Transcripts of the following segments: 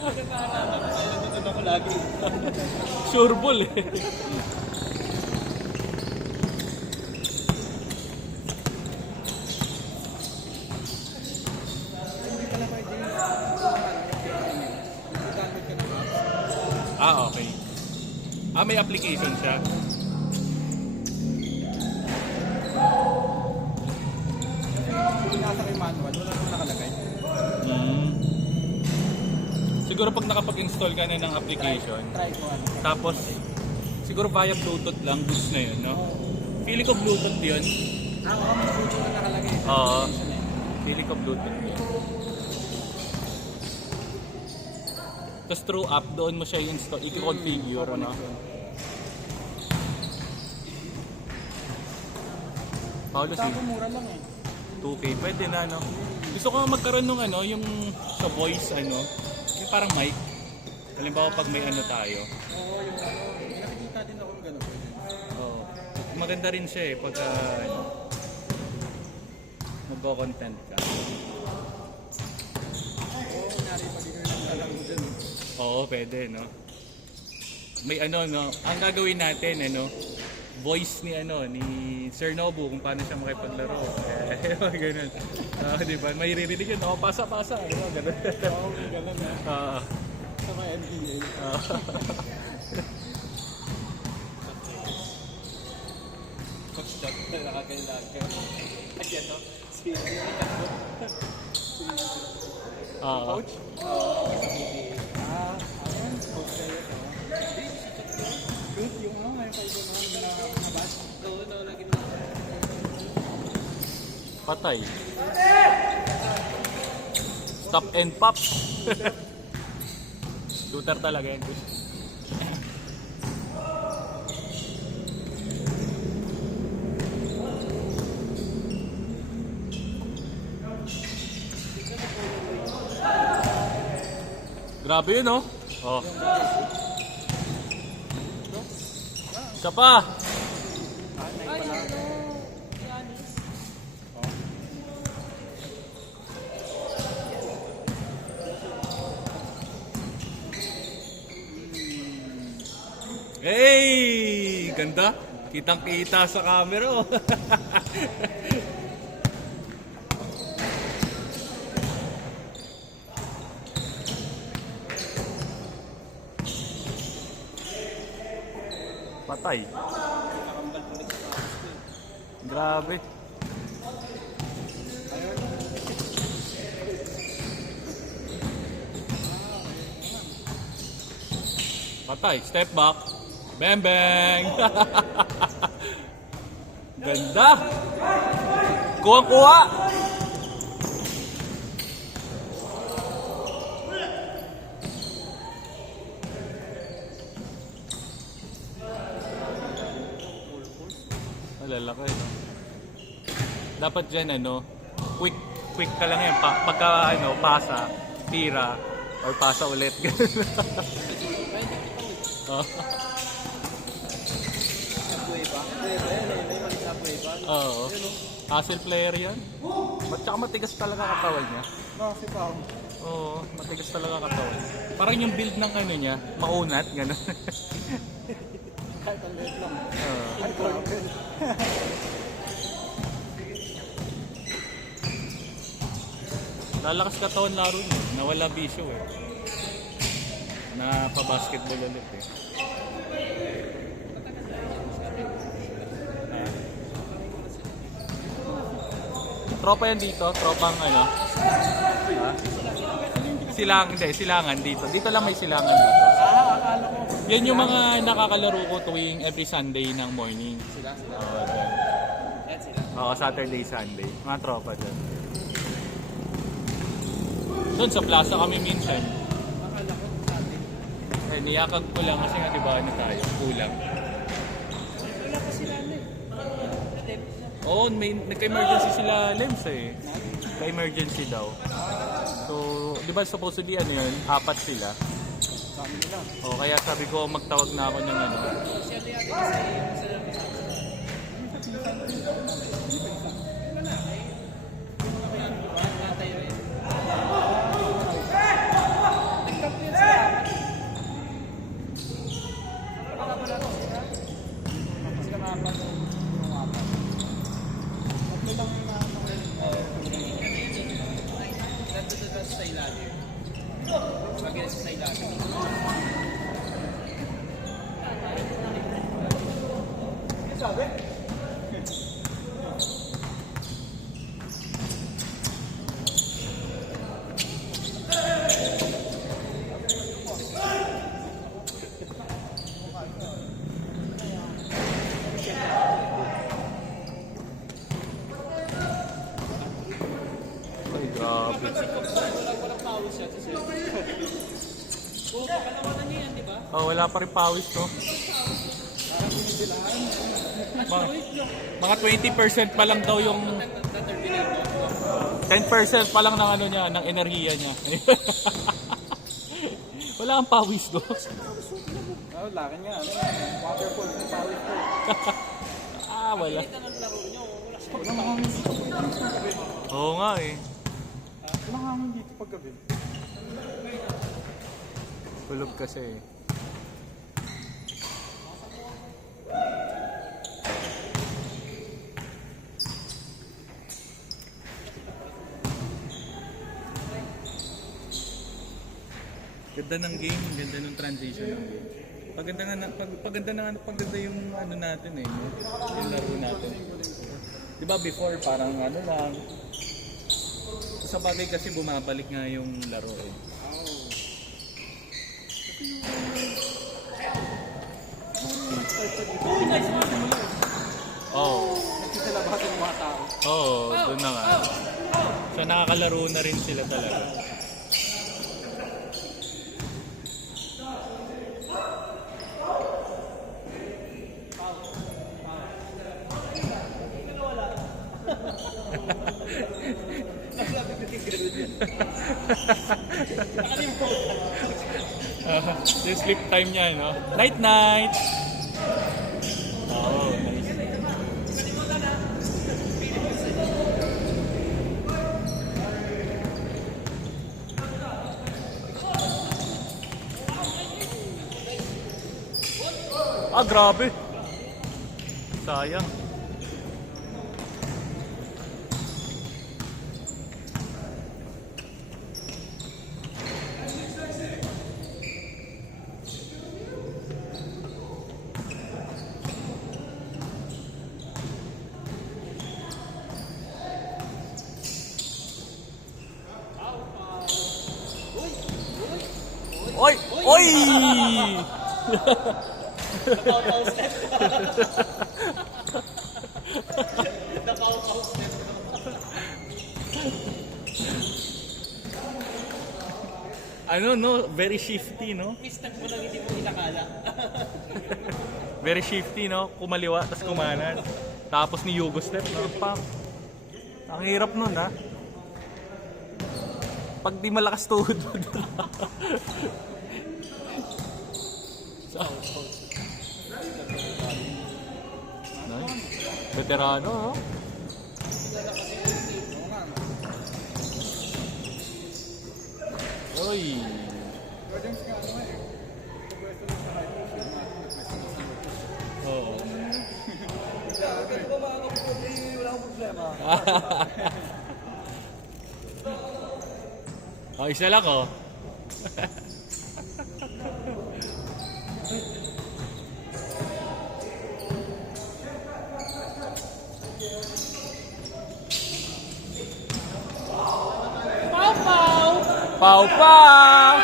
Dito ako lagi. Sure ball eh. Hindi pala pwede. Gamit ka ng apps. Okay. May application siya. Kung nasa kay manual, wala naman nakalagay. Siguro pag nakapag-install ka na ng application, Try ko ano. tapos siguro via Bluetooth lang, goods na yun, no? Feeling ko Bluetooth yun. Oo, may video na nakalagay. Oo. Feeling ko Bluetooth yun. Tapos through app, doon mo siya i-install, i-configure, no? Paulo, Saka mura lang eh. 2K, pwede na, no? Gusto ko nga magkaroon ng ano, yung sa voice, ano, yung parang mic. Halimbawa pag may ano tayo. Oo, yung ano, may nakikita din ako ng gano'n. Oo. Maganda rin siya eh, pag ano, magko-content ka. Oo, kunwari pag ikaw yung alam mo dun. Oo, pwede, no? May ano, no? Ang gagawin natin, ano, voice ni ano ni Sir Nobu kung paano siya makipaglaro. Ganun. Di ba? May ririnig yun. Pasa-pasa. Ganun. Oo, gano'n na. Sa mga NBA. Coach Jack, nakakailangan ka. Ayan o. Coach? Ayan. Coach kayo. Shoot yung ano, ngayon pa yung nabas. Oo, lagi na. Patay. Stop and pop. Shooter talaga yan. Grabe yun, oh. Oh. Isa pa. Hey! Ganda. Kitang-kita sa camera, oh. Patay. Grabe. Patay. Step back. Bang bang. Ganda. Kuha-kuha. Lalaki, no? Dapat dyan, ano, quick ka lang yan. Pagka, ano, pasa, tira, or pasa ulit. Oh. Oo. Hustle player yan. Tsaka matigas talaga katawan niya. Kasi pa ako. Oo, matigas talaga katawan. Parang yung build ng ano niya, maunat, gano'n. Kahit ang late lang. Oo. Ay, grabe. Lalakas katawan laro niya. Nawala bisyo eh. Na pa-basketball ulit eh. Tropa yan dito, tropang ano. Silangan dito. Dito lang may silangan dito. Akala ko. Yan yung mga nakakalaro ko tuwing every Sunday ng morning. Sila. Yan sila. Oo, Saturday, Sunday. Mga tropa dyan. Doon sa plaza kami minsan. Akala ko sa atin. Niyakag ko lang kasi nga diba ano tayo, kulang. Wala pa sila na eh. Oo, nagka-emergency sila Lems eh. Nagka-emergency daw. So, di ba supposedly ano yun, 4 sila. Sabi nila. O kaya sabi ko magtawag na ako ng ano. Si ate ate kasi harapan yung apat. Tatlo lang yung Nandito sa ilalim. Against sa ilalim. sabi? Ay, grabe. Walang pawis siya sa cellphone. Oo, pakalawanan niya yan, di ba? Oh, wala pa rin pawis, no? Mga 20% pa lang daw yung 10% pa lang ng ano niya, ng enerhiya niya. Wala ang pawis do. Oh, laki nga. Waterfall ng pawis ko. Wala. Walang hangin dito paggabi. Oo nga eh. Walang hangin dito paggabi. Kulog kasi eh. Ganda ng game, ganda ng transition ng game. Paganda yung ano natin eh, no? Yung laro natin. 'Di ba before parang ano lang. Sa bagay kasi bumabalik nga yung laro eh. Oh. Nagsisalabasan yung mga tao. Oo, doon na nga. So nakakalaro na rin sila talaga. Yung sleep time niya, no? Night night! Oh, nice. Grabe. Sayang. Oy! Oy! Napaw-paw step. Napaw-paw step. Ano no, very shifty no? Mistake mo lang hindi mo inakala. Very shifty no, kumaliwa tapos kumanan. Tapos ni Yugo step no, pam. Ang hirap nun ha. Pag di malakas tuhod mo doon. Nice. Veterano no? Oy. Guardians nga ano eh. Pagwesto lang sa high post. Nagwesto lang sa high post. Oo. Sabi ko mga kapatid, wala akong problema. Oh, isa lang oh. Pau-pau! Pau pau!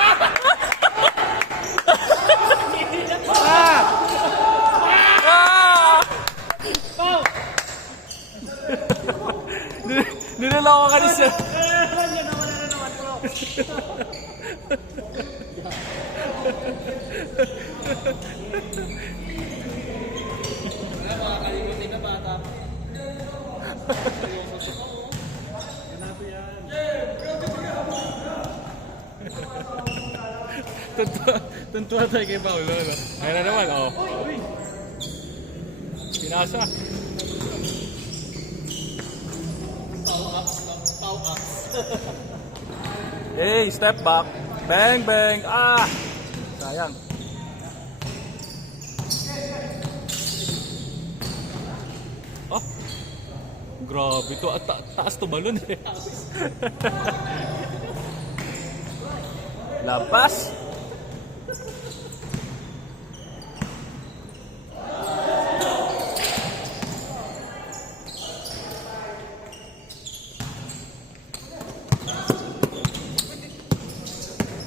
Pau! Niloloko ka ni sir. Nawala na naman bro. Wala, makakalimutin na bata. Tuntua tayo kay Paulo, no? Ayun na naman, oh. Pinasa. Pau-ups. Hey, step back. Bang, bang. Sayang. Grabe to. At taas to balon eh. Labas.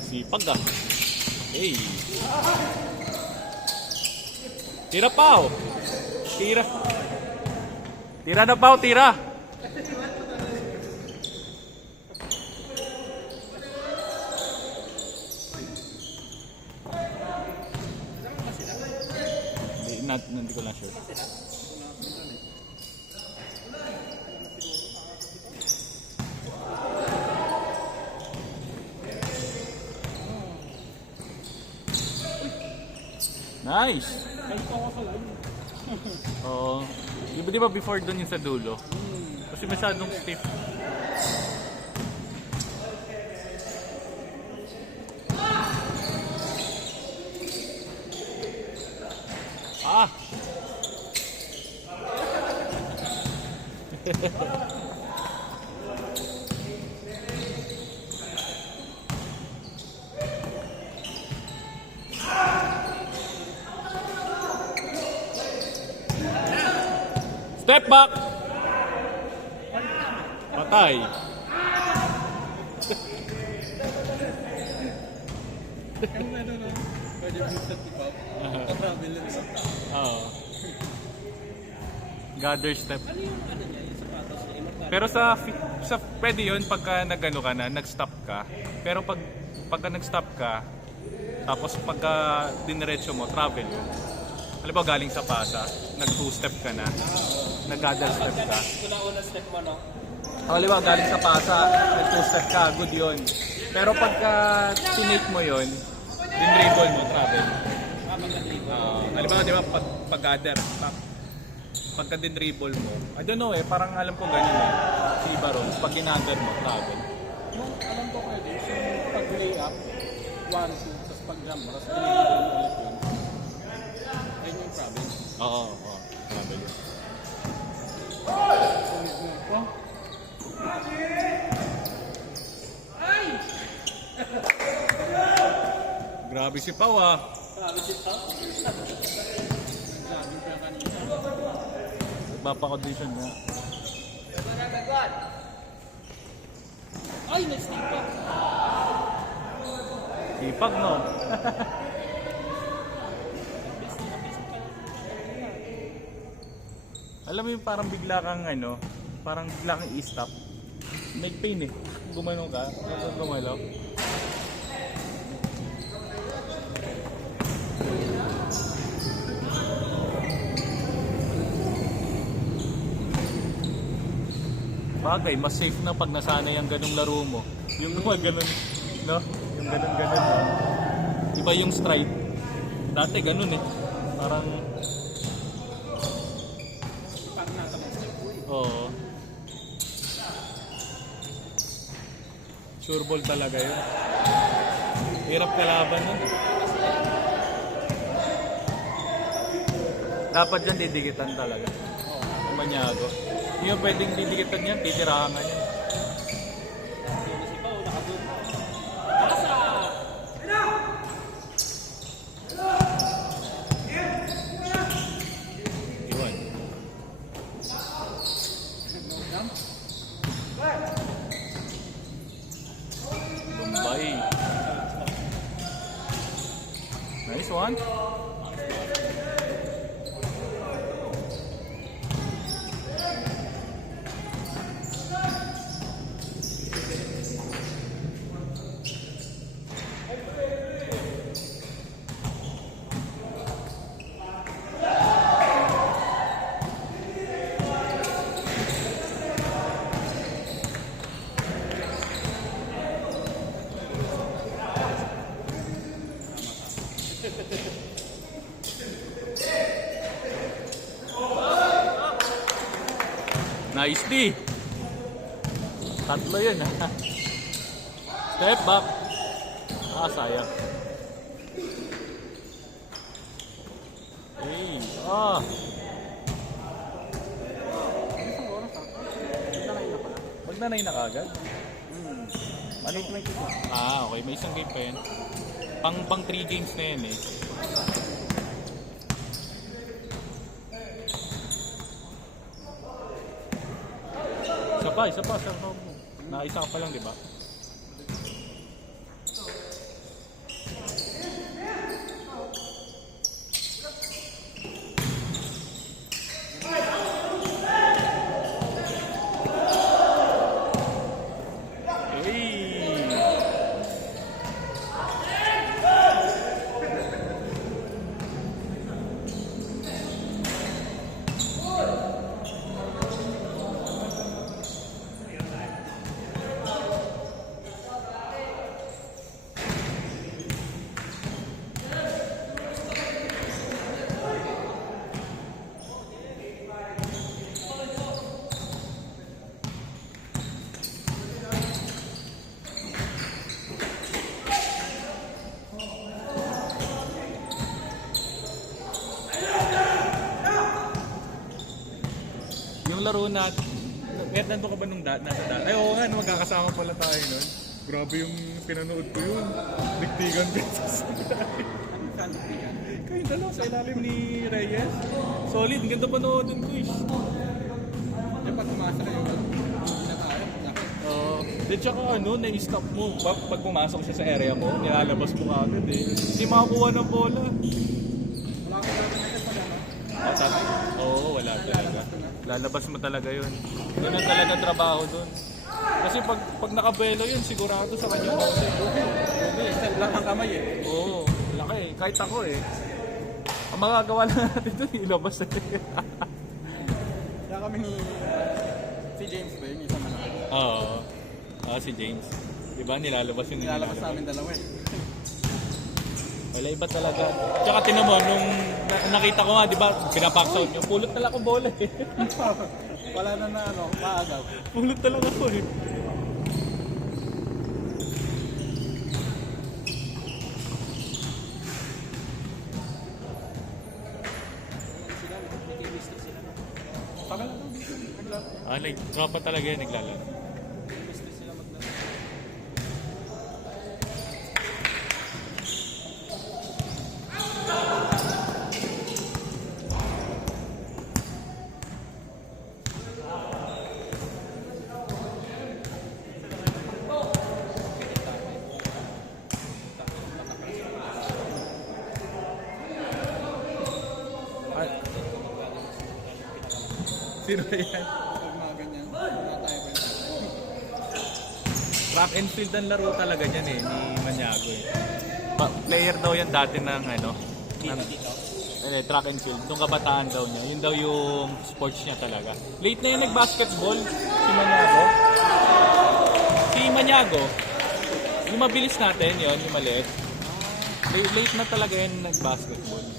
Sipag ah. Hey. Tira Pao. Tira. Tira na Pao, tira. Hindi ko lang sure. Nice! Oo. Di ba before dun yung sa dulo? Kasi masyadong stiff. Ah! Step back! Patay. Yung ano no, pwede mo sa tip-up. Travel lang sa tao. Oo. Gather step. Ano yung ano niya, yung sapatos niya? Pero sa pwede yun pagka nag-ano ka na, nag-stop ka. Pero pagka nag-stop ka, tapos pagka diniretso mo, travel yun. Alam ba, galing sa pasa, nag-2-step ka na, nag-gather step ka. Ito na unang step mo, no? Alam ba, galing sa pasa, nag-2-step ka, good yun. Pero pagka pinake mo yun, din-dribble mo, travel. Alam ba, di ba, pag-gather, pagka din-dribble mo, I don't know parang alam ko ganun si Ibaron, pag ginagad mo, travel. Yung alam ko pwede, yung pag-lay up, 1, 2, tapos pag-jump mo, tapos dinigil mo ulit yun. Ayun yung travel. Oo, travel. Sulit mo. Oh, Grabe si Pau ah. Grabe si Pao. lagi pa kanina. Nagpapa-condition nga. Ay, na-step pa. Ipag no? Alam mo yung parang bigla kang parang bigla kang i-stop. May pain eh. Gumanong ka, gumalaw. Bagay, mas safe na pag nasanay ang ganung laro mo. Yung mga ganun, no? Yung ganun, no? Iba yung stride. Dati ganun eh. Parang... Pag nasa mo step mo eh. Oo. Sure ball talaga yun. Hirap kalaban nun. Dapat dyan didikitan talaga. Oo. Manyago. Hindi yung pwedeng didikitan yan, titirahan nga yan. Sino si Pao, nakaboom. Pasa! Iwan. Lumbay. Nice one. Nice D. Tatlo yun ha. Step back. Sayang. Hey. Isang oras ah. Nag-9 na kagad? Ano? Okay. May isang game pa yun. Pang 3 games na yun eh. Isa pa. Naisa ka pa lang, di ba? Yung laro natin, nandun ka ba nung nasa dati? Ay, oo nga, magkakasama pala tayo nun. Grabe yung pinanood ko yun. Diktigan beses. Kayo dalawa sa ilalim ni Reyes. Solid, ganda panoodin ko eh. Yung pag umasa na yung hindi na kaya. Oo. Di tsaka na-stop mo. Pag pumasok siya sa area mo, nilalabas mo agad eh. Hindi makakuha ng bola. Wala ko na rin pag ano. Oo, wala talaga. Lalabas mo talaga yun. Ganun talaga trabaho dun. Kasi pag nakabelo yun, sigurado sa kanya bola. Bubi, step lang ang kamay eh. Oo, laki eh. Kahit ako eh. Ang magagawa lang natin dun, ilabas eh. Kaya kami ni si James ba yung isang malaki. Oo. Si James. Diba, nilalabas yun. Nilalabas namin dalawa eh. Wala, iba talaga. Tsaka tinan mo, nung nakita ko nga, di ba, pinapack out nyo, pulot talaga ang bola eh. Wala na maagaw. Pulot talaga ako eh. Sila, may chemistry sila. Tagal na dito. Tropa talaga yan, naglalaro. Chemistry sila maglaro. Sino yan? Pag mga ganyan, wala tayo ba yun? Track and field ang laro talaga niyan eh, ni Maniago eh. Player daw yan dati ng track and field. Nung kabataan daw niya. Yun daw yung sports niya talaga. Late na yung nag-basketball, si Maniago. Si Maniago, yung mabilis natin yun, yung maliit. Late na talaga yun nag-basketball.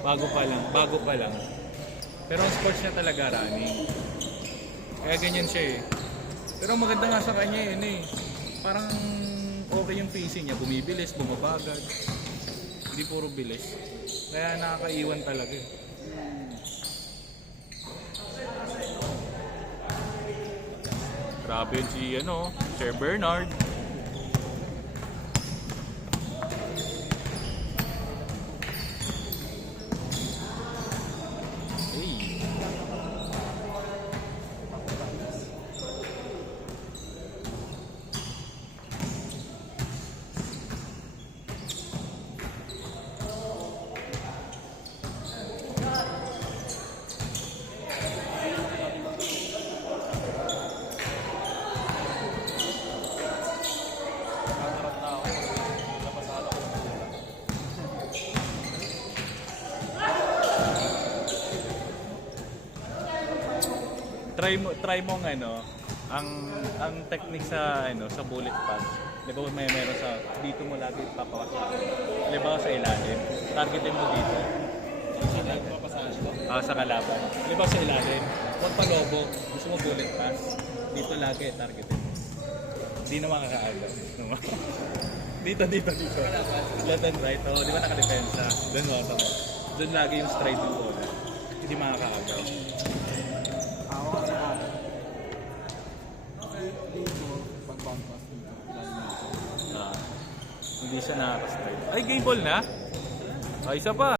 Bago pa lang. Pero ang sports niya talaga running. Kaya ganyan siya eh. Pero maganda nga sa kanya yun eh. Parang okay yung pacing niya. Bumibilis, bumabagal. Hindi puro bilis. Kaya nakakaiwan talaga eh. Grabe yun si Sir Bernard. Try mo ang technique sa sa bullet pass. 'Di ba meron sa dito mo lagi papawasa. 'Di ba sa ilalim. Targetin mo dito. Sa kalaban. 'Di ba sa ilalim. Huwag pa lobo. Gusto mo bullet pass. Dito lagi targetin mo. Hindi na makakaagaw. dito. Left and right. Di ba nakadepensa? Doon lagi yung stride ng bola. Hindi makakaagaw. siya nakaka-start. Ay, game ball na? Ay, isa pa.